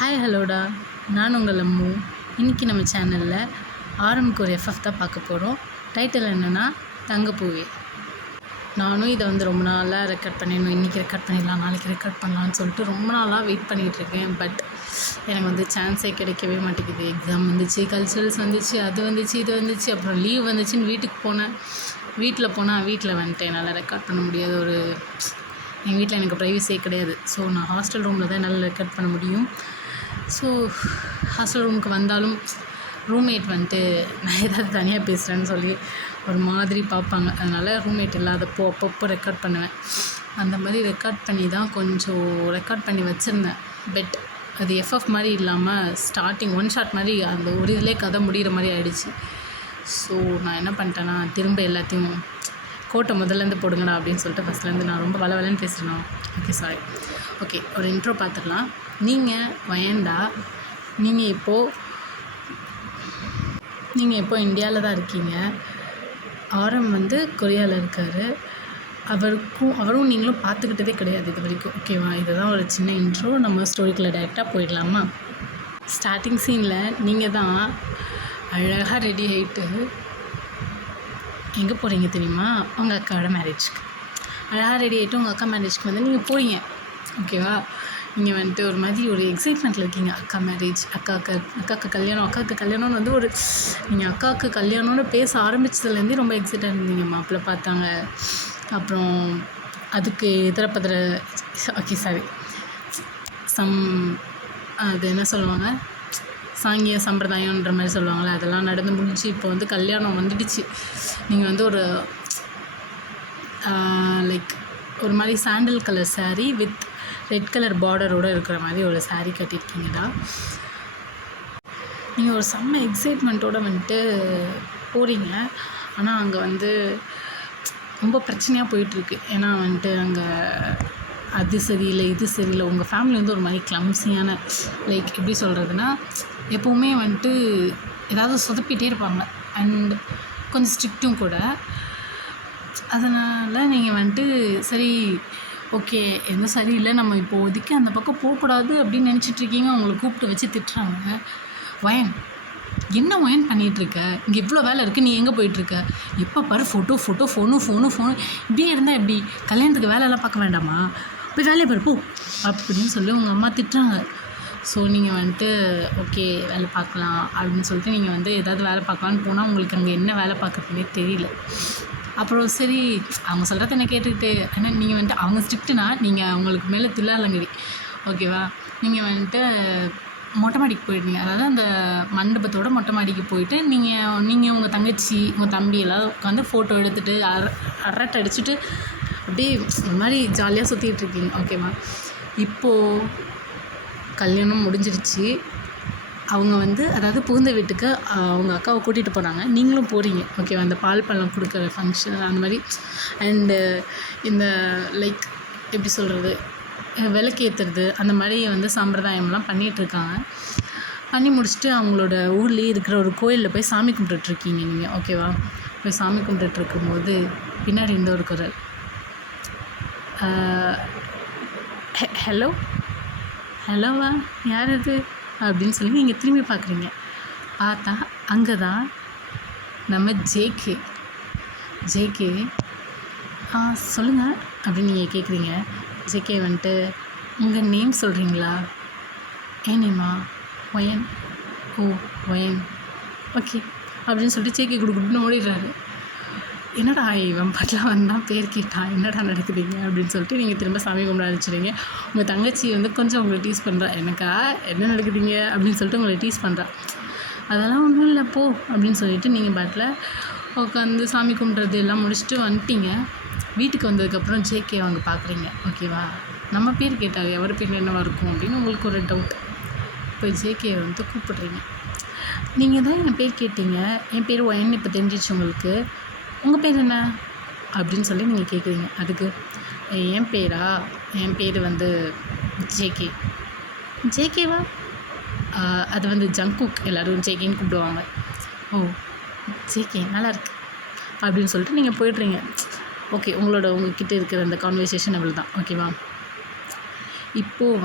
Hi ஹலோடா, நான் உங்கள் அம்மு. இன்றைக்கி நம்ம சேனலில் ஆரம்புக்கு ஒரு எஃப்எஃப் தான் பார்க்க போகிறோம். டைட்டில் என்னென்னா தங்கப்பூவே. நானும் இதை ரொம்ப நாளாக ரெக்கார்ட் பண்ணிடணும், இன்றைக்கி ரெக்கார்ட் பண்ணிடலாம், நாளைக்கு ரெக்கார்ட் பண்ணலான்னு சொல்லிட்டு ரொம்ப நாளாக வெயிட் பண்ணிகிட்ருக்கேன். பட் எனக்கு சான்ஸே கிடைக்கவே மாட்டேங்குது. எக்ஸாம் வந்துச்சு, கல்ச்சுரல்ஸ் வந்துச்சு, அது வந்துச்சு, இது வந்துச்சு, அப்புறம் லீவ் வந்துச்சுன்னு வீட்டுக்கு போனேன். வீட்டில் வந்துட்டு என்னால் ரெக்கார்ட் பண்ண முடியாத எங்கள் வீட்டில் எனக்கு ப்ரைவசியே கிடையாது. ஸோ நான் ஹாஸ்டல் ரூமில் தான் என்னால் ரெக்கார்ட் பண்ண முடியும். ஸோ ஹாஸ்டல் ரூமுக்கு வந்தாலும் ரூம்மேட் வந்துட்டு நான் ஏதாவது தனியாக பேசுகிறேன்னு சொல்லி ஒரு மாதிரி பார்ப்பாங்க. அதனால் ரூம்மேட் இல்லாதப்போ அப்பப்போ ரெக்கார்ட் பண்ணுவேன். அந்த மாதிரி ரெக்கார்ட் பண்ணி தான் கொஞ்சம் ரெக்கார்ட் பண்ணி வச்சுருந்தேன். பட் அது எஃப்எஃப் மாதிரி இல்லாமல் ஸ்டார்டிங் ஒன் ஷாட் மாதிரி அந்த ஒரு இதிலே கதை முடிகிற மாதிரி ஆகிடுச்சு. ஸோ நான் என்ன பண்ணிட்டேன்னா, திரும்ப எல்லாத்தையும் கோட்டை முதல்லேருந்து போடுங்கடா அப்படின்னு சொல்லிட்டு ஃபஸ்ட்லேருந்து நான் ரொம்ப வளவலன்னு பேசுகிறேன். ஓகே ஒரு இன்ட்ரோ பார்த்துக்கலாம். நீங்கள் வயண்டா, நீங்கள் இப்போது இந்தியாவில் தான் இருக்கீங்க. ஆரம் கொரியாவில் இருக்கார். அவரும் நீங்களும் பார்த்துக்கிட்டதே கிடையாது இது வரைக்கும். ஓகேவா? இதுதான் ஒரு சின்ன இன்ட்ரோ. நம்ம ஸ்டோரிக்குள்ளே டைரெக்டாக போயிடலாமா? ஸ்டார்டிங் சீனில் நீங்கள் தான் அழகாக ரெடி ஆகிட்டு எங்கே போகிறீங்க தெரியுமா? உங்கள் அக்காவோட மேரேஜ்க்கு அழகாக ரெடி ஆகிட்டு உங்கள் அக்கா மேரேஜ்க்கு நீங்கள் போகிறீங்க. ஓகேவா? நீங்கள் ஒரு மாதிரி ஒரு எக்ஸைட்மெண்ட்டில் இருக்கீங்க. அக்கா மேரேஜ், அக்காவுக்கு கல்யாணம்னு ஒரு நீங்கள் அக்காவுக்கு கல்யாணம்னு பேச ஆரம்பித்ததுலேருந்தே ரொம்ப எக்ஸைட்டாக இருந்தீங்க. மாப்பிள்ளை பார்த்தாங்க, அப்புறம் அதுக்கு அது என்ன சொல்லுவாங்க, சாங்கிய சம்பிரதாயன்ற மாதிரி சொல்லுவாங்களே, அதெல்லாம் நடந்து முடிஞ்சு இப்போ கல்யாணம் வந்துடுச்சு. நீங்கள் ஒரு லைக் ஒரு மாதிரி sandal colour sari with red colour பார்டரோடு இருக்கிற மாதிரி ஒரு சாரீ கட்டியிருக்கீங்கடா. நீங்கள் ஒரு செம்ம எக்ஸைட்மெண்ட்டோடு போகிறீங்க. ஆனால் அங்கே ரொம்ப பிரச்சனையாக போயிட்டுருக்கு. ஏன்னா அங்கே அது சரியில்லை, இது சரியில்லை. உங்கள் ஃபேமிலி ஒரு மாதிரி கிளம்ஸியான, லைக் எப்படி சொல்கிறதுனா, எப்போவுமே ஏதாவது சொதப்பிகிட்டே இருப்பாங்க. அண்ட் கொஞ்சம் ஸ்ட்ரிக்ட்டும் கூட. அதனால் நீங்கள் சரி ஓகே எதுவும் சரியில்லை, நம்ம இப்போதைக்கு அந்த பக்கம் போகக்கூடாது அப்படின்னு நினச்சிட்ருக்கீங்க. அவங்கள கூப்பிட்டு வச்சு திட்டுறாங்க. என்ன ஒயன் பண்ணிகிட்ருக்க? இங்கே இவ்வளோ வேலை இருக்குது, நீ எங்கே போயிட்டுருக்க? எப்போ பாரு ஃபோனு இப்படியே இருந்தால் எப்படி? கல்யாணத்துக்கு வேலையெல்லாம் பார்க்க வேண்டாமா? போய் வேலையை பாரு போ அப்படின்னு சொல்லி உங்கள் அம்மா திட்டுறாங்க. ஸோ நீங்கள் ஓகே வேலை பார்க்கலாம் அப்படின்னு சொல்லிட்டு நீங்கள் ஏதாவது வேலை பார்க்கலான்னு போனால் உங்களுக்கு அங்கே என்ன வேலை பார்க்குறதுனே தெரியல. அப்புறம் சரி அவங்க சொல்கிறத என்ன கேட்டுக்கிட்டு, ஆனால் நீங்கள் அவங்க ஸ்ட்ரிக்ட்டுனா நீங்கள் அவங்களுக்கு மேலே தில்லாலங்கடி. ஓகேவா? நீங்கள் மொட்டை மாடிக்கு போயிட்டீங்க. அதாவது அந்த மண்டபத்தோட மொட்டை மாடிக்கு போயிட்டு நீங்கள் உங்கள் தங்கச்சி, உங்கள் தம்பி எல்லாம் உட்காந்து ஃபோட்டோ எடுத்துகிட்டு அரட்டை அடிச்சுட்டு அப்படியே ஒரு மாதிரி ஜாலியாக சுற்றிட்டு இருக்கீங்க. ஓகேவா? இப்போது கல்யாணம் முடிஞ்சிடுச்சு. அவங்க அதாவது புகுந்த வீட்டுக்கு அவங்க அக்காவை கூட்டிகிட்டு போகிறாங்க, நீங்களும் போகிறீங்க. ஓகேவா? அந்த பால் பழம் கொடுக்குற ஃபங்க்ஷன் அந்த மாதிரி. அண்டு இந்த லைக் எப்படி சொல்கிறது, விளக்கு ஏற்றுறது அந்த மாதிரி சம்பிரதாயம்லாம் பண்ணிகிட்ருக்காங்க. பண்ணி முடிச்சுட்டு அவங்களோட ஊர்லேயே இருக்கிற ஒரு கோயிலில் போய் சாமி கும்பிட்டுட்ருக்கீங்க நீங்கள். ஓகேவா? போய் சாமி கும்பிட்டுட்ருக்கும்போது பின்னாடி இருந்த ஒரு குரல், ஹலோவா யார் அது அப்படின்னு சொல்லி நீங்கள் திரும்பி பார்க்குறீங்க. பார்த்தா அங்கே தான் நம்ம ஜேகே சொல்லுங்கள் அப்படின்னு நீங்கள் கேட்குறீங்க. ஜேகே உங்கள் நேம் சொல்கிறீங்களா? ஏன் நேமா? ஒயன். ஒயன் ஓகே அப்படின்னு சொல்லிட்டு ஜேகே கொடுக்குன்னு ஓடிடுறாரு. என்னடா இவன் பாட்டெலாம் வந்தான், பேர் கேட்டான், என்னடா நடக்குதுங்க அப்படின்னு சொல்லிட்டு நீங்கள் திரும்ப சாமி கும்பிட ஆரம்பிச்சிடுங்க. உங்கள் தங்கச்சி கொஞ்சம் உங்களை டீஸ் பண்ணுறா, எனக்கா என்ன நடக்குதுங்க அப்படின்னு சொல்லிட்டு உங்களை டீஸ் பண்ணுறா. அதெல்லாம் ஒன்றும் இல்லை போ அப்படின்னு சொல்லிட்டு நீங்கள் பாட்டில் உட்காந்து சாமி கும்பிட்றது எல்லாம் முடிச்சுட்டு வந்துட்டீங்க. வீட்டுக்கு வந்ததுக்கப்புறம் ஜேகே அவங்க பார்க்குறீங்க. ஓகேவா? நம்ம பேர் கேட்டாங்க, எவர் பேர் என்னவாக இருக்கும் அப்படின்னு உங்களுக்கு ஒரு டவுட். போய் ஜேகே கூப்பிட்றீங்க. நீங்கள் தான் என் பேர் கேட்டீங்க, என் பேர் ஒயன் இப்போ தெரிஞ்சிச்சு உங்களுக்கு, உங்கள் பேர் என்ன அப்படின்னு சொல்லி நீங்கள் கேட்குறீங்க. அதுக்கு என் பேர் ஜேகேவா? அது ஜங்குக், எல்லோரும் ஜேகேன்னு கூப்பிடுவாங்க. ஓ ஜேகே நல்லாயிருக்கு அப்படின்னு சொல்லிட்டு நீங்கள் போய்ட்றீங்க. ஓகே உங்ககிட்ட இருக்கிற அந்த கான்வர்சேஷன் அவ்வளோ தான். ஓகேவா? இப்போது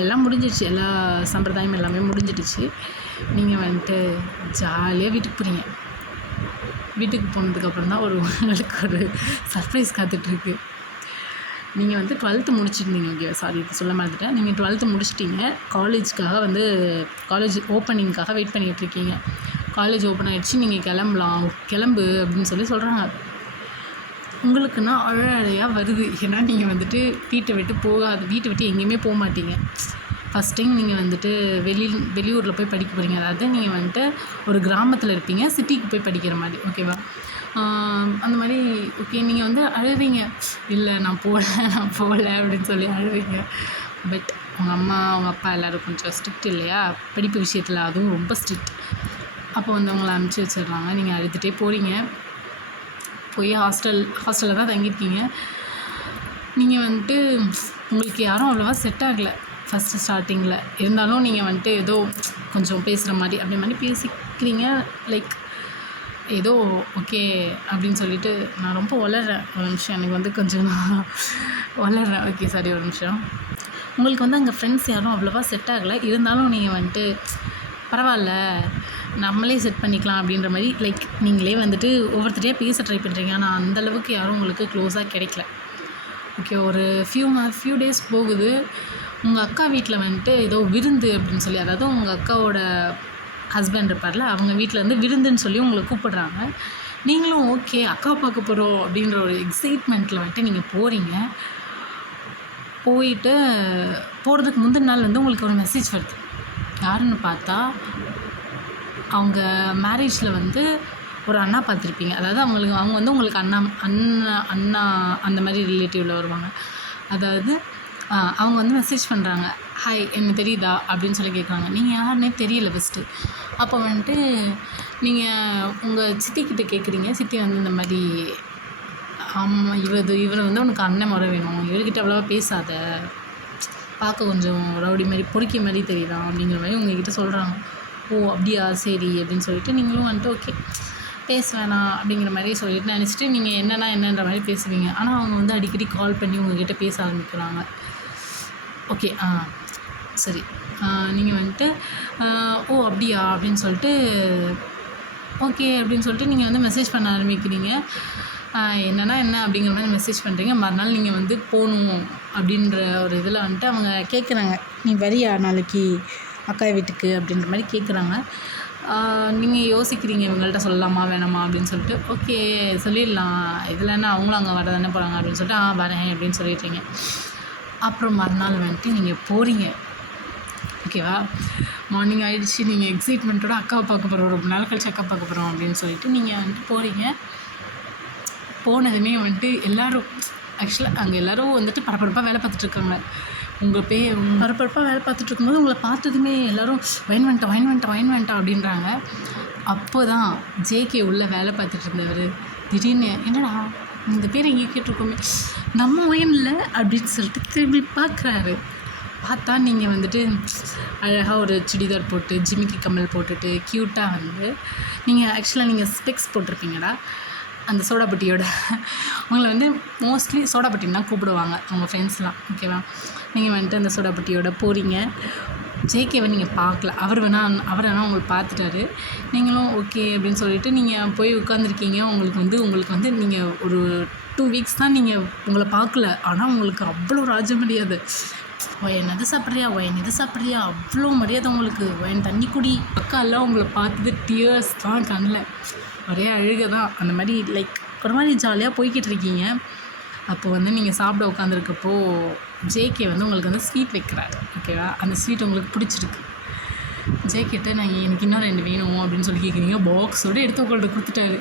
எல்லாம் முடிஞ்சிடுச்சு, எல்லா சம்பிரதாயம் எல்லாமே முடிஞ்சிடுச்சு. நீங்கள் வந்துட்டு ஜாலியாக வீட்டுக்கு போகிறீங்க. வீட்டுக்கு போனதுக்கப்புறம் தான் உங்களுக்கு ஒரு சர்ப்ரைஸ் காத்துட்ருக்கு. நீங்கள் வந்து 12th முடிச்சிருந்தீங்க. ஓகே, சாரி இது சொல்ல மறந்துட்டேன். நீங்கள் 12th முடிச்சிட்டிங்க. காலேஜ்க்காக வந்து காலேஜ் ஓப்பனிங்காக வெயிட் பண்ணிகிட்ருக்கீங்க. காலேஜ் ஓப்பன் ஆகிடுச்சு, நீங்கள் கிளம்பு அப்படின்னு சொல்கிறாங்க. உங்களுக்குன்னா அழையாக வருது. ஏன்னா நீங்கள் வந்துட்டு வீட்டை விட்டு எங்கேயுமே போக மாட்டீங்க. ஃபஸ்ட் டைம் நீங்கள் வந்துட்டு வெளியூரில் போய் படிக்க போகிறீங்க. அதாவது நீங்கள் வந்துட்டு ஒரு கிராமத்தில் இருப்பீங்க, சிட்டிக்கு போய் படிக்கிற மாதிரி. ஓகேவா? அந்த மாதிரி ஓகே. நீங்கள் வந்து அழுவீங்க, இல்லை நான் போகல அப்படின்னு சொல்லி அழுவீங்க. பட் உங்கள் அம்மா உங்கள் அப்பா எல்லோரும் கொஞ்சம் ஸ்ட்ரிக்ட் இல்லையா, படிப்பு விஷயத்தில் அதுவும் ரொம்ப ஸ்ட்ரிக்ட். அப்போ வந்து உங்களை அனுப்பிச்சி வச்சிடுறாங்க. நீங்கள் அழுதுகிட்டே போகிறீங்க. போய் ஹாஸ்டலில் தான் தங்கியிருக்கீங்க. நீங்கள் வந்துட்டு உங்களுக்கு யாரும் அவ்வளோவா செட் ஆகலை ஃபஸ்ட்டு ஸ்டார்டிங்கில். இருந்தாலும் நீங்கள் வந்துட்டு ஏதோ கொஞ்சம் பேசுகிற மாதிரி அப்படி பேசிக்கிறீங்க. லைக் ஏதோ ஓகே அப்படின்னு சொல்லிட்டு நான் ரொம்ப வளர்கிறேன். ஒரு நிமிஷம், எனக்கு வந்து கொஞ்சம் நான் வளர்கிறேன். ஓகே, சாரி, ஒரு நிமிஷம். உங்களுக்கு வந்து அங்கே ஃப்ரெண்ட்ஸ் யாரும் அவ்வளோவா செட் ஆகலை. இருந்தாலும் நீங்கள் வந்துட்டு பரவாயில்ல, நம்மளே செட் பண்ணிக்கலாம் அப்படின்ற மாதிரி லைக் நீங்களே வந்துட்டு ஒவ்வொருத்தரையாக பேச ட்ரை பண்ணுறீங்க. ஆனால் அந்தளவுக்கு யாரும் உங்களுக்கு க்ளோஸாக கிடைக்கல. ஓகே, ஒரு ஃபியூ டேஸ் போகுது. உங்கள் அக்கா வீட்டில் வந்துட்டு ஏதோ விருந்து அப்படின்னு சொல்லி, அதாவது உங்கள் அக்காவோட ஹஸ்பண்ட் இருப்பார்ல, அவங்க வீட்டிலேருந்து விருந்துன்னு சொல்லி உங்களை கூப்பிடுறாங்க. நீங்களும் ஓகே அக்கா பார்க்க போகிறோம் அப்படின்ற ஒரு எக்ஸைட்மெண்ட்டில் வந்துட்டு நீங்கள் போகிறீங்க. போகிறதுக்கு முந்தின நாள் வந்து உங்களுக்கு ஒரு மெசேஜ் வருது. யாருன்னு பார்த்தா அவங்க மேரேஜில் வந்து ஒரு அண்ணா பார்த்துருப்பீங்க. அதாவது அவங்க வந்து உங்களுக்கு அண்ணா அந்த மாதிரி ரிலேட்டிவில் வருவாங்க. அதாவது அவங்க வந்து மெசேஜ் பண்ணுறாங்க, ஹாய் என்ன தெரியுதா அப்படின்னு சொல்லி கேட்குறாங்க. நீங்கள் யாருன்னே தெரியல ஃபஸ்ட்டு. அப்போ வந்துட்டு நீங்கள் உங்கள் சித்திக்கிட்ட கேட்குறீங்க. சித்தி வந்து இந்த மாதிரி, ஆமாம் இவர் வந்து உனக்கு அண்ணன் முறை வேணும், இவர்கிட்ட அவ்வளோவா பேசாத, பார்க்க கொஞ்சம் ரவுடி மாதிரி பொறுக்கி மாதிரி தெரியுறான் அப்படிங்கிற மாதிரி உங்கள்கிட்ட சொல்கிறாங்க. ஓ அப்படியா, சரி அப்படின்னு சொல்லிட்டு நீங்களும் வந்துட்டு ஓகே பேச வேணாம் அப்படிங்கிற மாதிரி சொல்லிட்டு நினச்சிட்டு நீங்கள் என்னன்ற மாதிரி பேசுவீங்க. ஆனால் அவங்க வந்து அடிக்கடி கால் பண்ணி உங்கள்கிட்ட பேச ஆரம்பிக்கிறாங்க. ஓகே, சரி, நீங்கள் வந்துட்டு ஓ அப்படியா அப்படின்னு சொல்லிட்டு ஓகே அப்படின்னு சொல்லிட்டு நீங்கள் வந்து மெசேஜ் பண்ண ஆரம்பிக்கிறீங்க. என்ன அப்படிங்கிற மாதிரி மெசேஜ் பண்ணுறீங்க. மறுநாள் நீங்கள் வந்து போகணும் அப்படின்ற ஒரு இதில் வந்துட்டு அவங்க கேட்குறாங்க, நீ வரியா நாளைக்கு அக்கா வீட்டுக்கு அப்படின்ற மாதிரி கேட்குறாங்க. நீங்கள் யோசிக்கிறீங்க இவங்கள்ட்ட சொல்லலாமா வேணாமா அப்படின்னு சொல்லிட்டு. ஓகே சொல்லிடலாம், இதில் என்ன அவங்களும் அங்கே வர தானே போகிறாங்க அப்படின்னு சொல்லிட்டு வரேன் அப்படின்னு சொல்லிடுறீங்க. அப்புறம் மறுநாள் வந்துட்டு நீங்கள் போகிறீங்க. ஓகேவா, மார்னிங் ஆகிடுச்சு. நீங்கள் எக்ஸைட்மெண்ட்டோட அக்காவை பார்க்க போகிறோம், ரொம்ப நாள் கழிச்சு அக்கா பார்க்க போகிறோம் அப்படின்னு சொல்லிட்டு நீங்கள் வந்துட்டு போகிறீங்க. போனதுமே வந்துட்டு எல்லோரும் ஆக்சுவலாக அங்கே எல்லோரும் வந்துட்டு பரபரப்பாக வேலை பார்த்துட்ருக்காங்க. பரபரப்பாக வேலை பார்த்துட்ருக்கும்போது உங்களை பார்த்ததுமே எல்லோரும் வைன் வந்துட்டா அப்படின்றாங்க. அப்போ தான் ஜேகே உள்ளே வேலை பார்த்துட்டு இருந்தவர் திடீர்னு, என்னடா இந்த பேர் எங்கே கேட்டிருக்கோமே, நம்ம ஒயனில் அப்படின்னு சொல்லிட்டு திரும்பி பார்க்குறாரு. பார்த்தா நீங்கள் வந்துட்டு அழகாக ஒரு சுடிதார் போட்டு ஜிமிக்கி கம்மல் போட்டுட்டு க்யூட்டாக வந்து நீங்கள் ஸ்பெக்ஸ் போட்டிருப்பீங்கடா அந்த சோடாபட்டியோட. உங்களை வந்து மோஸ்ட்லி சோடாபட்டின்னு தான் கூப்பிடுவாங்க அவங்க ஃப்ரெண்ட்ஸ்லாம். ஓகேவா, நீங்கள் வந்துட்டு அந்த சோடாபட்டியோட போகிறீங்க. ஜேகேவை நீங்கள் பார்க்கல, அவர் வேணால் உங்களை பார்த்துட்டாரு. நீங்களும் ஓகே அப்படின்னு சொல்லிட்டு நீங்கள் போய் உட்காந்துருக்கீங்க. உங்களுக்கு வந்து நீங்கள் ஒரு 2 வீக்ஸ் தான் நீங்கள் உங்களை பார்க்கல. ஆனால் உங்களுக்கு அவ்வளோ ராஜ மரியாதை. ஒயன் அது சாப்பிட்றியா அவ்வளோ மரியாதை உங்களுக்கு. ஒயன் தண்ணி குடி. அக்காலாம் உங்களை பார்த்தது டியர்ஸ் தான் கண்ணில், ஒரே அழுகை தான். அந்த மாதிரி லைக் ஒரு மாதிரி ஜாலியாக போய்கிட்டு இருக்கீங்க. அப்போ வந்து நீங்கள் சாப்பிட உட்காந்துருக்கப்போ ஜேகே வந்து உங்களுக்கு வந்து ஸ்வீட் வைக்கிறாரு. ஓகேவா, அந்த ஸ்வீட் உங்களுக்கு பிடிச்சிருக்கு. ஜேகேட்ட எனக்கு இன்னும் 2 வேணும் அப்படின்னு சொல்லி கேட்குறீங்க. பாக்ஸோடு எடுத்து உங்கள்கிட்ட கொடுத்துட்டாரு.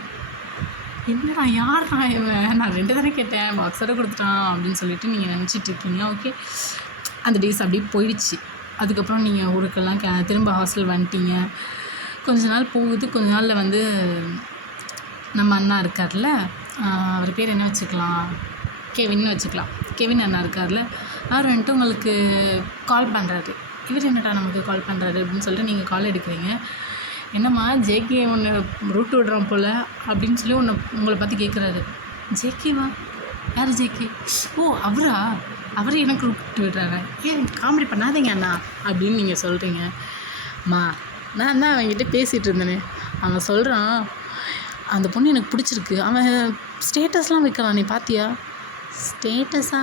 என்னடா யாரா இவன், நான் 2 தானே கேட்டேன், பாக்ஸோடு கொடுத்துட்டான் அப்படின்னு சொல்லிட்டு நீங்கள் நினச்சிட்ருக்கீங்க. ஓகே, அந்த டேஸ் அப்படியே போயிடுச்சு. அதுக்கப்புறம் நீங்கள் ஊருக்கெல்லாம் திரும்ப ஹாஸ்டல் வந்துட்டீங்க. கொஞ்ச நாள் போகுது. கொஞ்ச நாளில் வந்து நம்ம அண்ணா இருக்கார்ல, அவர் பேர் என்ன வச்சுக்கலாம், கெவின்னு வச்சுக்கலாம். கெவின் அண்ணா இருக்கார்ல, அவர் வந்துட்டு உங்களுக்கு கால் பண்ணுறாரு. இவர் என்னடா நமக்கு கால் பண்ணுறாரு அப்படின்னு சொல்லிட்டு நீங்கள் கால் எடுக்கிறீங்க. என்னம்மா ஜேகே ரூட் விடுறான் போல் அப்படின்னு சொல்லி உங்களை பார்த்து கேட்குறாரு. ஜேகேவா, யார் ஜேகே? ஓ அவரா? அவரை எனக்கு கூப்பிட்டு விடுறாரு. ஏன் காமெடி பண்ணாதீங்க அண்ணா அப்படின்னு நீங்கள் சொல்கிறீங்க. அம்மா நான் தான் அவன்கிட்ட பேசிகிட்டு இருந்தேனே, அவன் சொல்கிறான் அந்த பொண்ணு எனக்கு பிடிச்சிருக்கு, அவன் ஸ்டேட்டஸ்லாம் வைக்கிறான், நீ பார்த்தியா? ஸ்டேட்டஸா?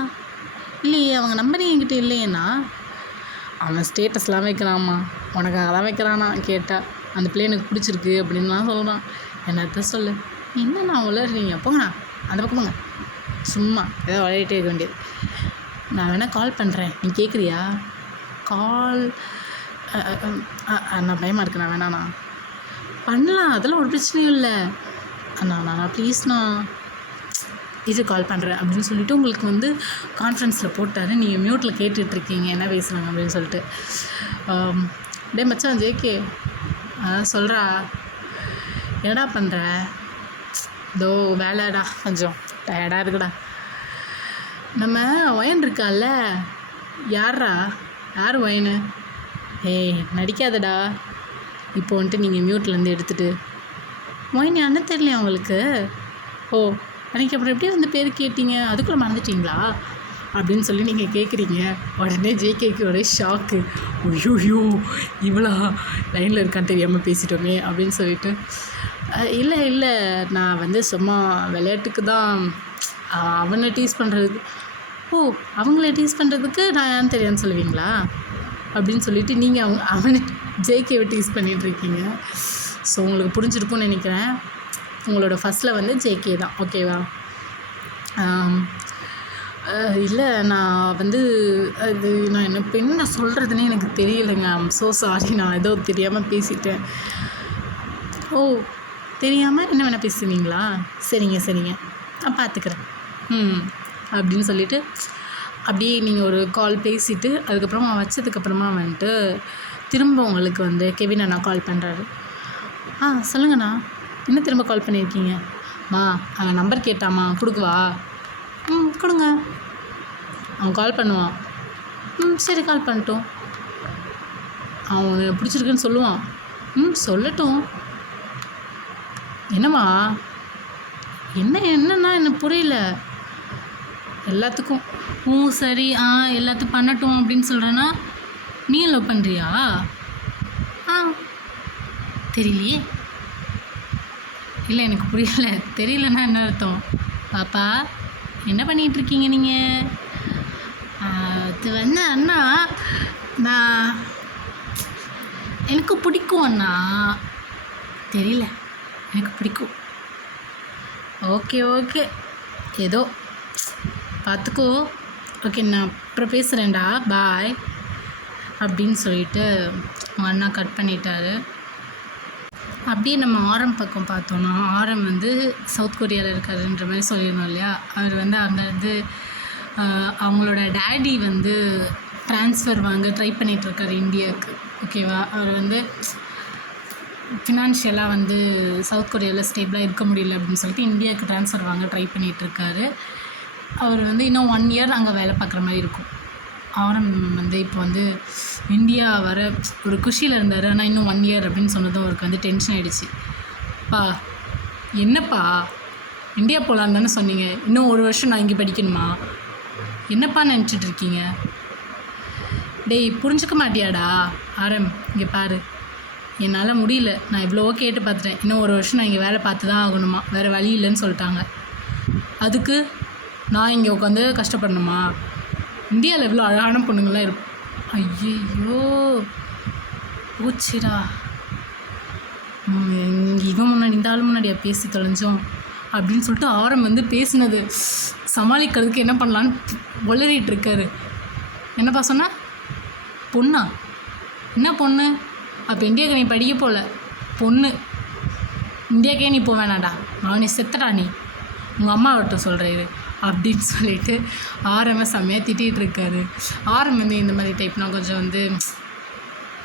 இல்லையே, அவங்க நம்பரே என்கிட்ட இல்லையேண்ணா. அவன் ஸ்டேட்டஸ்லாம் வைக்கிறான்மா, உனக்காக தான் வைக்கிறானா கேட்டால், அந்த பிள்ளை எனக்கு பிடிச்சிருக்கு அப்படின்லாம் சொல்கிறான். என்னத்த சொல்லு, என்னண்ணா உளறீங்க? போங்கண்ணா அந்த பக்கம் போங்க, சும்மா ஏதோ விளையாட்டே இருக்க வேண்டியது. நான் வேணால் கால் பண்ணுறேன், நீ கேட்குறியா? கால் நான் பயமாக இருக்கு, நான் வேணாண்ணா. பண்ணலாம், அதெல்லாம் ஒரு பிரச்சனையும் இல்லை அண்ணா. ப்ளீஸ்ண்ணா இது கால் பண்ணுறேன் அப்படின்னு சொல்லிவிட்டு உங்களுக்கு வந்து கான்ஃபரன்ஸில் போட்டார். நீங்கள் மியூட்டில் கேட்டுட்ருக்கீங்க என்ன பேசுகிறாங்க அப்படின்னு சொல்லிட்டு. டே மச்சான் ஜேகே சொல்கிறா, என்னடா பண்ணுற? இதோ வேலைடா, கொஞ்சம் டயர்டாக இருக்குடா. நம்ம ஒயன் இருக்கால்ல, யாரா? யார் ஒயனு? ஏய் நடிக்காதடா. இப்போ வந்துட்டு நீங்கள் மியூட்லேருந்து எடுத்துகிட்டு ஒயன் என்ன தெரியலையா உங்களுக்கு? ஓ அன்றைக்கி அப்புறம் எப்படி வந்து பேர் கேட்டீங்க, அதுக்குள்ளே மறந்துட்டிங்களா அப்படின்னு சொல்லி நீங்கள் கேட்குறீங்க. உடனே ஜேகேக்கு ஒரே ஷாக்கு. ஐயோ இவ்வளோ லைனில் இருக்கான்னு தெரியாமல் பேசிட்டோமே அப்படின்னு சொல்லிட்டு, இல்லை நான் வந்து சும்மா விளையாட்டுக்கு தான் அவனை டீஸ் பண்ணுறதுக்கு. ஓ அவங்கள டீஸ் பண்ணுறதுக்கு நான் ஏன்னு தெரியான்னு சொல்லுவீங்களா அப்படின்னு சொல்லிவிட்டு நீங்கள் அவனை ஜேகேவை டீஸ் பண்ணிகிட்ருக்கீங்க. ஸோ உங்களுக்கு புரிஞ்சிருக்கும்னு நினைக்கிறேன். உங்களோட ஃபஸ்ட்டில் வந்து ஜேகே தான், ஓகேவா? இல்லை நான் வந்து அது நான் என்ன சொல்கிறதுனே எனக்கு தெரியலைங்க. ஐம் ஸோ சாரி, நான் ஏதோ தெரியாமல் பேசிட்டேன். ஓ தெரியாமல் என்ன வேணால் பேசுவீங்களா? சரிங்க நான் பார்த்துக்கிறேன் அப்படின்னு சொல்லிவிட்டு அப்படியே நீங்கள் ஒரு கால் பேசிவிட்டு அதுக்கப்புறமா வச்சதுக்கப்புறமா வந்துட்டு திரும்ப உங்களுக்கு வந்து கெவின் அண்ணா கால் பண்ணுறாரு. சொல்லுங்கண்ணா, என்ன திரும்ப கால் பண்ணியிருக்கீங்க? அவன் நம்பர் கேட்டாம்மா, கொடுக்குவா? கொடுங்க. அவன் கால் பண்ணுவான். சரி கால் பண்ணிட்டோம். அவன் பிடிச்சிருக்குன்னு சொல்லுவான். சொல்லட்டும். என்னம்மா என்னன்னா எனக்கு புரியல. எல்லாத்துக்கும் சரி எல்லாத்துக்கும் பண்ணட்டும் அப்படின்னு சொல்கிறேன்னா நீ லவ் பண்ணுறியா? தெரியலையே. இல்லை எனக்கு புரியலை. தெரியலன்னா என்ன அர்த்தம்? பாப்பா என்ன பண்ணிகிட்ருக்கீங்க நீங்கள்? அது வந்து அண்ணா நான் எனக்கு பிடிக்கும் அண்ணா. தெரியல, எனக்கு பிடிக்கும். ஓகே ஏதோ பார்த்துக்கோ. ஓகே நான் அப்புறம் பேசுகிறேன்டா, பாய் அப்படின்னு சொல்லிட்டு உங்கள் அண்ணா கட் பண்ணிட்டாரு. அப்படியே நம்ம ஆரம் பக்கம் பார்த்தோன்னா, ஆரம் வந்து சவுத் கொரியாவில் இருக்காருன்ற மாதிரி சொல்லிடணும் இல்லையா? அவர் வந்து அங்கேருந்து அவங்களோட டேடி வந்து ட்ரான்ஸ்ஃபர் வாங்க ட்ரை பண்ணிகிட்ருக்காரு இந்தியாவுக்கு, ஓகேவா? அவர் வந்து ஃபினான்ஷியலாக வந்து சவுத் கொரியாவில் ஸ்டேபிளாக இருக்க முடியல அப்படின்னு சொல்லிட்டு இந்தியாவுக்கு ட்ரான்ஸ்ஃபர் வாங்க ட்ரை பண்ணிகிட்ருக்காரு. அவர் வந்து இன்னும் 1 year அங்கே வேலை பார்க்குற மாதிரி இருக்கும். ஆரம் வந்து இப்போ வந்து இந்தியா வர ஒரு குஷியில் இருந்தார். ஆனால் இன்னும் 1 year அப்படின்னு சொன்னதும் அவருக்கு வந்து டென்ஷன் ஆகிடுச்சு. என்னப்பா இந்தியா போகலான்னு தானே சொன்னீங்க, இன்னும் 1 வருஷம் நான் இங்கே படிக்கணுமா? என்னப்பா நினச்சிட்ருக்கீங்க? டேய் புரிஞ்சுக்க மாட்டியாடா ஆரம்? இங்கே பாரு, என்னால் முடியல, நான் எவ்வளவோ கேட்டு பார்த்துட்டேன், இன்னும் 1 வருஷம் நான் இங்கே வேலை பார்த்து தான் ஆகணுமா, வேறு வழி இல்லைன்னு சொல்லிட்டாங்க. அதுக்கு நான் இங்கே உட்காந்து கஷ்டப்படணுமா? இந்தியாவில் எவ்வளோ அழகான பொண்ணுங்கள்லாம் இருக்கும். ஐயோ போச்சுடா, இவன் முன்னாடி இந்த ஆள் முன்னாடியா பேசி தொலைஞ்சோம் அப்படின்னு சொல்லிட்டு ஆரம் வந்து பேசினது சமாளிக்கிறதுக்கு என்ன பண்ணலான்னு உளறிட்டு இருக்காரு. என்னப்பா சொன்னா? பொண்ணா? என்ன பொண்ணு? அப்போ இந்தியாவுக்கு நீ படிக்க போகல, பொண்ணு. இந்தியாவுக்கே நீ போக வேணாடா, அவனை செத்தடா நீ, உங்கள் அம்மாவிட்ட சொல்கிறேன் அப்படின்னு சொல்லிட்டு ஆரம்ப செம்மையாக திட்டிகிட்டு இருக்காரு. ஆரம் வந்து இந்த மாதிரி டைப்னால் கொஞ்சம் வந்து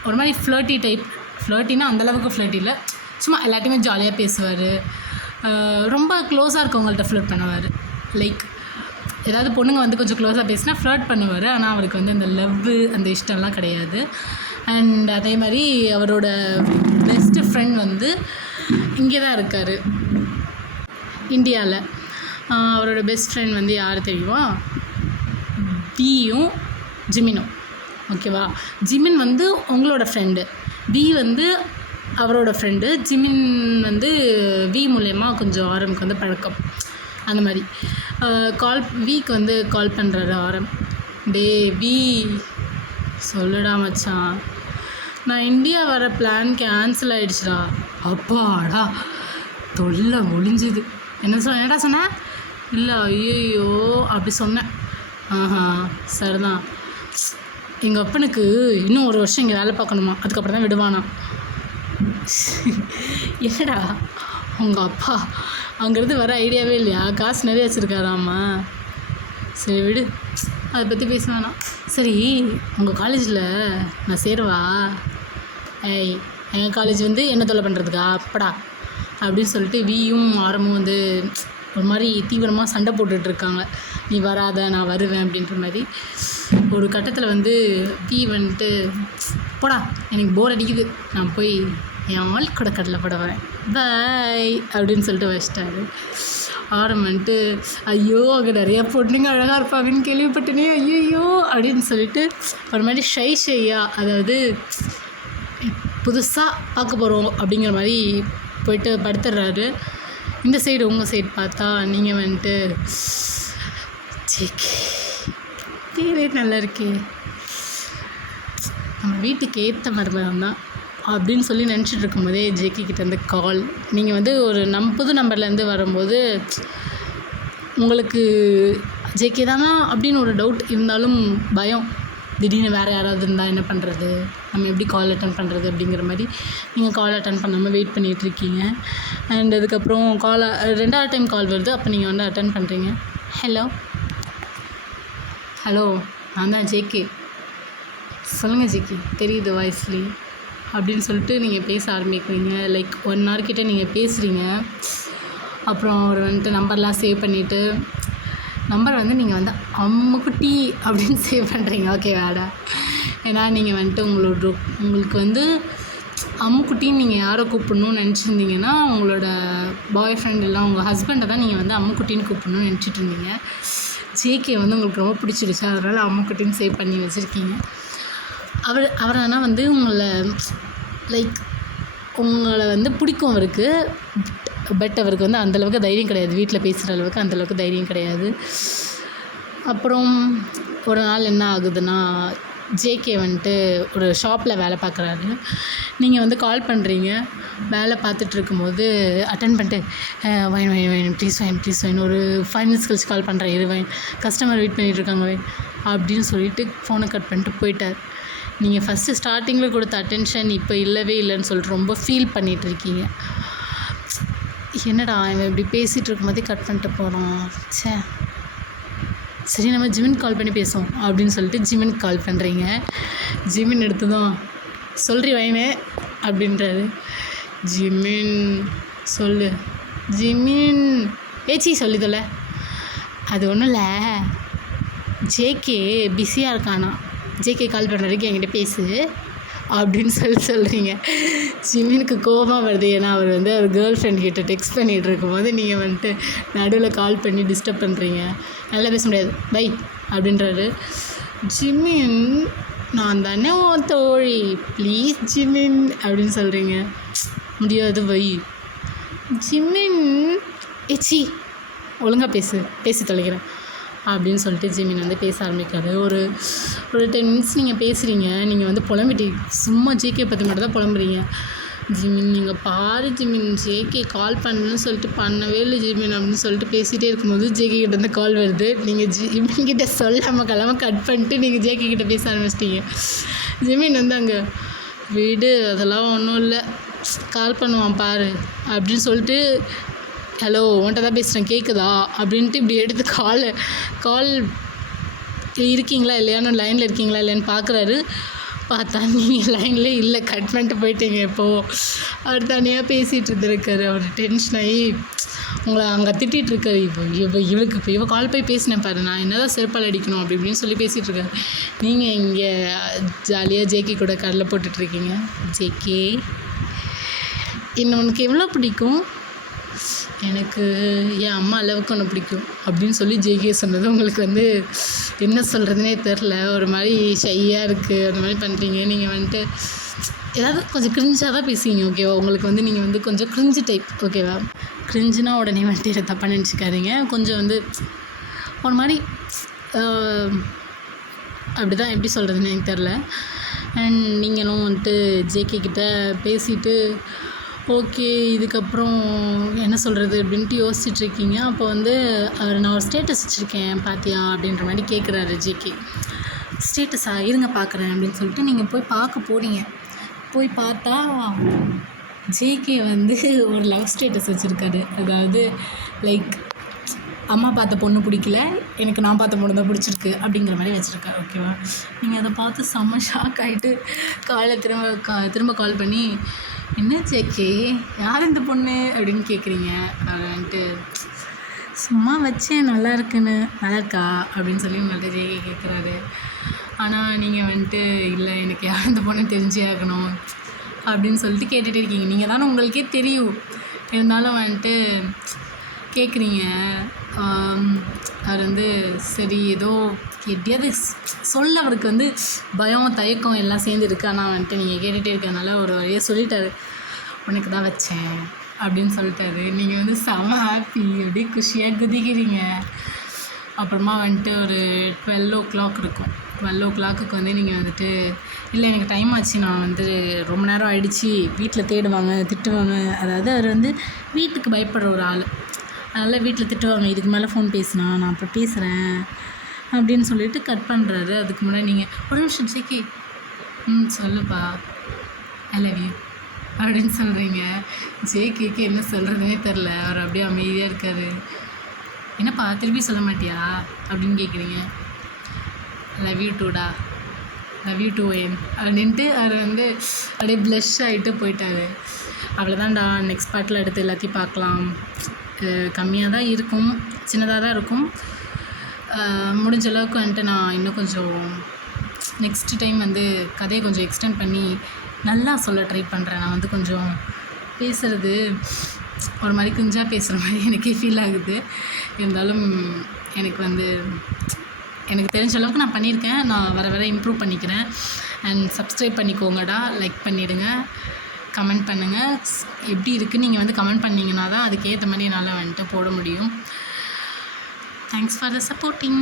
ஒரு மாதிரி ஃப்ளர்ட்டி டைப். ஃப்ளர்ட்டினா அந்தளவுக்கு ஃப்ளர்ட்டி இல்லை, சும்மா எல்லாத்தையுமே ஜாலியாக பேசுவார். ரொம்ப க்ளோஸாக இருக்கவங்கள்ட்ட ஃப்ளர்ட் பண்ணுவார். லைக் ஏதாவது பொண்ணுங்க வந்து கொஞ்சம் க்ளோஸாக பேசினா ஃப்ளர்ட் பண்ணுவார். ஆனால் அவருக்கு வந்து அந்த லவ்வு அந்த இஷ்டம்லாம் கிடையாது. அண்ட் அதே மாதிரி அவரோட பெஸ்ட்டு ஃப்ரெண்ட் வந்து இங்கே தான் இருக்கார், இந்தியாவில். அவரோட பெஸ்ட் ஃப்ரெண்ட் வந்து யார் தெரியுமா? பியும் ஜிமினும். ஓகேவா? ஜிமின் வந்து உங்களோட ஃப்ரெண்டு, பி வந்து அவரோட ஃப்ரெண்டு. ஜிமின் வந்து வி மூலயமா கொஞ்சம் ஆரம்க்கு வந்து பழக்கம். அந்த மாதிரி விக்கு வந்து கால் பண்ணுறாரு ஆரம். டே வி, சொல்லுடா மச்சான், நான் இந்தியா வர பிளான் கேன்சல் ஆகிடுச்சுடா. அப்பாடா, தொல்லை முடிஞ்சுது. என்னடா சொன்னேன்? இல்லை, ஐயோ அப்படி சொன்னேன். சரிதான். எங்கள் அப்பனுக்கு இன்னும் 1 வருஷம் இங்கே வேலை பார்க்கணுமா, அதுக்கப்புறம் தான் விடுவானா. என்னடா உங்கள் அப்பா அங்கேருந்து வர ஐடியாவே இல்லையா? காசு நிறைய வச்சுருக்காராம்மா. சரி விடு, அதை பற்றி பேச வேணாம். சரி, உங்கள் காலேஜில் நான் சேருவா? எங்கள் காலேஜ் வந்து என்ன தொல்லை பண்ணுறதுக்கா? அப்படா அப்படின்னு சொல்லிட்டு வியும் ஆரமும் வந்து ஒரு மாதிரி தீவிரமாக சண்டை போட்டுட்ருக்காங்க. நீ வராத, நான் வருவேன் அப்படின்ற மாதிரி. ஒரு கட்டத்தில் வந்து வி வந்துட்டு, போடா எனக்கு போர் அடிக்குது, நான் போய் என் ஆள் கூட கடலை போட வரேன், பாய் அப்படின்னு சொல்லிட்டு வச்சிட்டாரு. ஆரம் வந்துட்டு, ஐயோ அங்கே நிறையா பொண்ணுங்க அழகாக இருப்பாங்கன்னு கேள்விப்பட்டனே, ஐயோ அப்படின்னு சொல்லிட்டு ஒரு மாதிரி ஷையாக, அதாவது புதுசாக பார்க்க போகிறோம் அப்படிங்கிற மாதிரி போயிட்டு படுத்துடுறாரு. இந்த சைடு உங்கள் சைடு பார்த்தா நீங்கள் வந்துட்டு, ஜேகே பேரே நல்லா இருக்கே, நம்ம வீட்டுக்கு ஏற்ற மருமகன் தான் அப்படின்னு சொல்லி நினச்சிட்டு இருக்கும்போதே ஜேகே கிட்டேருந்து கால். நீங்கள் வந்து ஒரு புது நம்பர்லேருந்து வரும்போது உங்களுக்கு ஜேகே தானா அப்படின்னு ஒரு டவுட் இருந்தாலும் பயம். திடீர்னு வேறு யாராவது இருந்தால் என்ன பண்ணுறது, நம்ம எப்படி கால் அட்டன் பண்ணுறது அப்படிங்கிற மாதிரி நீங்கள் கால் அட்டன் பண்ணாமல் வெயிட் பண்ணிகிட்ருக்கீங்க. அண்ட் அதுக்கப்புறம் ரெண்டாவது டைம் கால் வருது. அப்போ நீங்கள் வந்து அட்டன் பண்ணுறீங்க. ஹலோ நான் தான் ஜேகே, சொல்லுங்கள் ஜேகே, தெரியுது வாய்ஸ்லி அப்படின்னு சொல்லிட்டு நீங்கள் பேச ஆரம்பிக்கிறீங்க. லைக் 1 hour கிட்டே நீங்கள் பேசுகிறீங்க. அப்புறம் அவர் வந்துட்டு நம்பர்லாம் சேவ் பண்ணிவிட்டு, நம்பர் வந்து நீங்கள் வந்து அம்முக்குட்டி அப்படின்னு சேவ் பண்ணுறீங்க. ஓகே வேடா, ஏன்னா நீங்கள் வந்துட்டு உங்களுக்கு வந்து அம்முக்குட்டின்னு நீங்கள் யாரை கூப்பிடணும்னு நினச்சிருந்தீங்கன்னா உங்களோட பாய் ஃப்ரெண்ட் இல்லை உங்கள் ஹஸ்பண்டை தான் நீங்கள் வந்து அம்முக்குட்டின்னு கூப்பிடணும்னு நினச்சிட்டு இருந்தீங்க. ஜேகே வந்து உங்களுக்கு ரொம்ப பிடிச்சிருச்சு, அதனால் அம்முக்குட்டின்னு சேவ் பண்ணி வச்சுருக்கீங்க. அவர் ஆனால் வந்து உங்களை வந்து பிடிக்கும் அவருக்கு. பட் அவருக்கு வந்து அந்தளவுக்கு தைரியம் கிடையாது, வீட்டில் பேசுகிற அளவுக்கு அந்தளவுக்கு தைரியம் கிடையாது. அப்புறம் ஒரு நாள் என்ன ஆகுதுன்னா, ஜேகே வந்துட்டு ஒரு ஷாப்பில் வேலை பார்க்குறாரு. நீங்கள் வந்து கால் பண்ணுறீங்க. வேலை பார்த்துட்டு இருக்கும்போது அட்டன் பண்ணிட்டு, வைன் ப்ளீஸ் வைன், ஒரு 5 minutes கழிச்சு கால் பண்ணுறேன், இரு வைன், கஸ்டமர் வெயிட் பண்ணிகிட்ருக்காங்க வைன் அப்படின்னு சொல்லிட்டு ஃபோனை கட் பண்ணிட்டு போயிட்டார். நீங்கள் ஃபஸ்ட்டு ஸ்டார்டிங்கில் கொடுத்த அட்டென்ஷன் இப்போ இல்லவே இல்லைன்னு சொல்லிட்டு ரொம்ப ஃபீல் பண்ணிகிட்ருக்கீங்க. என்னடா இவன் இப்படி பேசிகிட்டு இருக்கும்போதே கட் பண்ணிட்டு போகிறான், சரி நம்ம ஜிமின் கால் பண்ணி பேசுவோம் அப்படின்னு சொல்லிட்டு ஜிமினுக்கு கால் பண்ணுறீங்க. ஜிமின் எடுத்ததும் சொல்கிறி வைனே அப்படின்றாரு. ஜிமின் சொல்லு, ஜிமின் ஏச்சி சொல்லிதல்ல, அது ஒன்றும் இல்லை, ஜேகே பிஸியாக இருக்கானா, ஜேகே கால் பண்ணுறதுக்கு என்கிட்ட பேசு அப்படின்னு சொல்கிறீங்க. ஜிமினுக்கு கோபமாக வருது, ஏன்னா அவர் வந்து அவர் கேர்ள் ஃப்ரெண்ட் கிட்ட டெக்ஸ்ட் பண்ணிகிட்டு இருக்கும்போது நீங்கள் வந்துட்டு நடுவில் கால் பண்ணி டிஸ்டர்ப் பண்ணுறீங்க. நல்லா பேச முடியாது, பை அப்படின்றாரு. ஜிமின் நான் தானே உன் தோழி, ப்ளீஸ் ஜிமின் அப்படின்னு சொல்கிறீங்க. முடியாது வை. ஜிமின் ஏச்சி ஒழுங்காக பேசி தொலைக்கிறேன் அப்படின்னு சொல்லிட்டு ஜிமின் வந்து பேச ஆரம்பிக்காரு. ஒரு 10 minutes நீங்கள் பேசுகிறீங்க. நீங்கள் வந்து புலம்பிட்டு சும்மா ஜேகே பற்றி மட்டும் தான் புலம்புறீங்க. ஜிமின் நீங்கள் பாரு ஜிமின், ஜேகே கால் பண்ணணும்னு சொல்லிட்டு பண்ணவே இல்லை ஜிமின் அப்படின்னு சொல்லிட்டு பேசிகிட்டே இருக்கும்போது ஜேகே கிட்டேருந்து கால் வருது. நீங்கள் ஜிமின் கிட்டே சொல்லாமல் கட் பண்ணிட்டு நீங்கள் ஜேகே கிட்டே பேச ஆரம்பிச்சிட்டிங்க. ஜிமின் வந்து அங்கே விடு, அதெல்லாம் ஒன்றும் இல்லை, கால் பண்ணுவான் பாரு அப்படின்னு சொல்லிட்டு, ஹலோ உன்ட்ட தான் பேசுகிறேன் கேட்குதா அப்படின்ட்டு இப்படி எடுத்து கால் இருக்கீங்களா இல்லையான்னு, லைனில் இருக்கீங்களா இல்லையான்னு பார்க்குறாரு. பார்த்தா நீங்கள் லைன்லேயே இல்லை, கட் பண்ணிட்டு போயிட்டீங்க. இப்போது அவர் தனியாக பேசிகிட்டு இருந்திருக்காரு. அவர் டென்ஷன் ஆகி உங்களை அங்கே திட்டிகிட்ருக்காரு. இவளுக்கு இப்போ இவள் கால் போய் பேசினேன் பாரு, நான் என்ன தான் செருப்பால் அடிக்கணும் அப்படி இப்படின்னு சொல்லி பேசிகிட்ருக்காரு. நீங்கள் இங்கே ஜாலியாக ஜேகே கூட கடலை போட்டுட்ருக்கீங்க. ஜேகே இன்னும் உனக்கு எவ்வளோ பிடிக்கும்? எனக்கு என் அம்மா அளவுக்கு ஒன்று பிடிக்கும் அப்படின்னு சொல்லி ஜேகே சொன்னது உங்களுக்கு வந்து என்ன சொல்கிறதுனே தெரில. ஒரு மாதிரி ஷையாக இருக்குது, அந்த மாதிரி பண்ணுறீங்க. நீங்கள் வந்துட்டு ஏதாவது கொஞ்சம் கிரிஞ்சாக தான் பேசுவீங்க, ஓகேவா? உங்களுக்கு வந்து நீங்கள் வந்து கொஞ்சம் கிரிஞ்சு டைப், ஓகேவா? கிரிஞ்சுனா உடனே வந்துட்டு இதை தப்பாக நினச்சிக்காதீங்க. கொஞ்சம் வந்து ஒரு மாதிரி அப்படி தான், எப்படி சொல்கிறதுன்னு எனக்கு தெரில. அண்ட் நீங்களும் வந்துட்டு ஜேகே கிட்ட பேசிவிட்டு ஓகே இதுக்கப்புறம் என்ன சொல்கிறது அப்படின்ட்டு யோசிச்சுட்ருக்கீங்க. அப்போ வந்து நான் ஒரு ஸ்டேட்டஸ் வச்சுருக்கேன் பார்த்தியா அப்படின்ற மாதிரி கேட்குறாரு ஜேகே. ஸ்டேட்டஸா? இருங்க பார்க்குறேன் அப்படின்னு சொல்லிட்டு நீங்கள் போய் பார்க்க போகிறீங்க. போய் பார்த்தா ஜேகே வந்து ஒரு லவ் ஸ்டேட்டஸ் வச்சுருக்காரு. அதாவது லைக் அம்மா பார்த்த பொண்ணு பிடிக்கல, எனக்கு நான் பார்த்த பொண்ணு தான் பிடிச்சிருக்கு அப்படிங்கிற மாதிரி வச்சுருக்காரு, ஓகேவா? நீங்கள் அதை பார்த்து செம்ம ஷாக் ஆகிட்டு காலையில் திரும்ப கால் பண்ணி என்ன ஜேகே யார் இந்த பொண்ணு அப்படின்னு கேட்குறீங்க. அப்படின்ட்டு சும்மா வச்சேன் நல்லா இருக்குன்னு. நல்லா இருக்கா அப்படின்னு சொல்லி உங்கள்கிட்ட ஜேகே கேட்குறாரு. ஆனால் நீங்கள் வந்துட்டு இல்லை எனக்கு யார் இந்த பொண்ணு தெரிஞ்சே ஆகணும் அப்படின்னு சொல்லிட்டு கேட்டுகிட்டே இருக்கீங்க. நீங்கள் தானே உங்களுக்கே தெரியும், இருந்தாலும் வந்துட்டு கேட்குறீங்க. அவர் வந்து சரி ஏதோ எப்படியாவது சொல்ல அவருக்கு வந்து பயம் தயக்கம் எல்லாம் சேர்ந்து இருக்கு. ஆனால் வந்துட்டு நீங்கள் கேட்டுகிட்டே இருக்கிறதுனால ஒரு வழியாக சொல்லிட்டாரு, உனக்கு தான் வச்சேன் அப்படின்னு சொல்லிட்டாரு. நீங்கள் வந்து செம ஹாப்பி, அப்படியே குஷியாக குதிக்கிறீங்க. அப்புறமா வந்துட்டு ஒரு 12 இருக்கும். 12 வந்து நீங்கள் வந்துட்டு இல்லை எனக்கு டைம் ஆச்சு, நான் வந்து ரொம்ப நேரம் ஆகிடுச்சி, வீட்டில் தேடுவாங்க திட்டுவாங்க. அதாவது அவர் வந்து வீட்டுக்கு பயப்படுற ஒரு ஆள், அதனால் வீட்டில் திட்டுவாங்க இதுக்கு மேலே ஃபோன் பேசினா, நான் அப்புறம் பேசுகிறேன் அப்படின்னு சொல்லிட்டு கட் பண்ணுறாரு. அதுக்கு முன்னாடி நீங்கள் ஒரு நிமிஷம் ஜேகே சொல்லுப்பா ஐ லவ் யூ அப்படின்னு சொல்கிறீங்க. ஜேகேக்கு என்ன சொல்கிறதுனே தெரில. அவர் அப்படியே அமைதியாக இருக்கார். என்னப்பா திருப்பி சொல்ல மாட்டியா அப்படின்னு கேட்குறீங்க. லவ் யூ டூடா, லவ் யூ டூ என் அப்படின்ட்டு அவர் வந்து அப்படியே ப்ளஷ் ஆகிட்டு போயிட்டார். அவ்வளோதான்டா, நெக்ஸ்ட் பார்ட்டில் எடுத்து எல்லாத்தையும் பார்க்கலாம். கம்மியாக தான் இருக்கும், சின்னதாக தான் இருக்கும். முடிஞ்ச அளவுக்கு வந்துட்டு நான் இன்னும் கொஞ்சம் நெக்ஸ்ட் டைம் வந்து கதையை கொஞ்சம் எக்ஸ்டெண்ட் பண்ணி நல்லா சொல்ல ட்ரை பண்ணுறேன். நான் வந்து கொஞ்சம் பேசுகிறது ஒரு மாதிரி குஞ்சாக பேசுகிற மாதிரி எனக்கே ஃபீல் ஆகுது. இருந்தாலும் எனக்கு வந்து எனக்கு தெரிஞ்ச அளவுக்கு நான் பண்ணியிருக்கேன். நான் வர வர இம்ப்ரூவ் பண்ணிக்கிறேன். அண்ட் சப்ஸ்கிரைப் பண்ணிக்கோங்கடா, லைக் பண்ணிவிடுங்க, கமெண்ட் பண்ணுங்கள். எப்படி இருக்குன்னு நீங்கள் வந்து கமெண்ட் பண்ணிங்கன்னா தான் அதுக்கேற்ற மாதிரி என்னால் வந்துட்டு போட முடியும். Thanks for the supporting.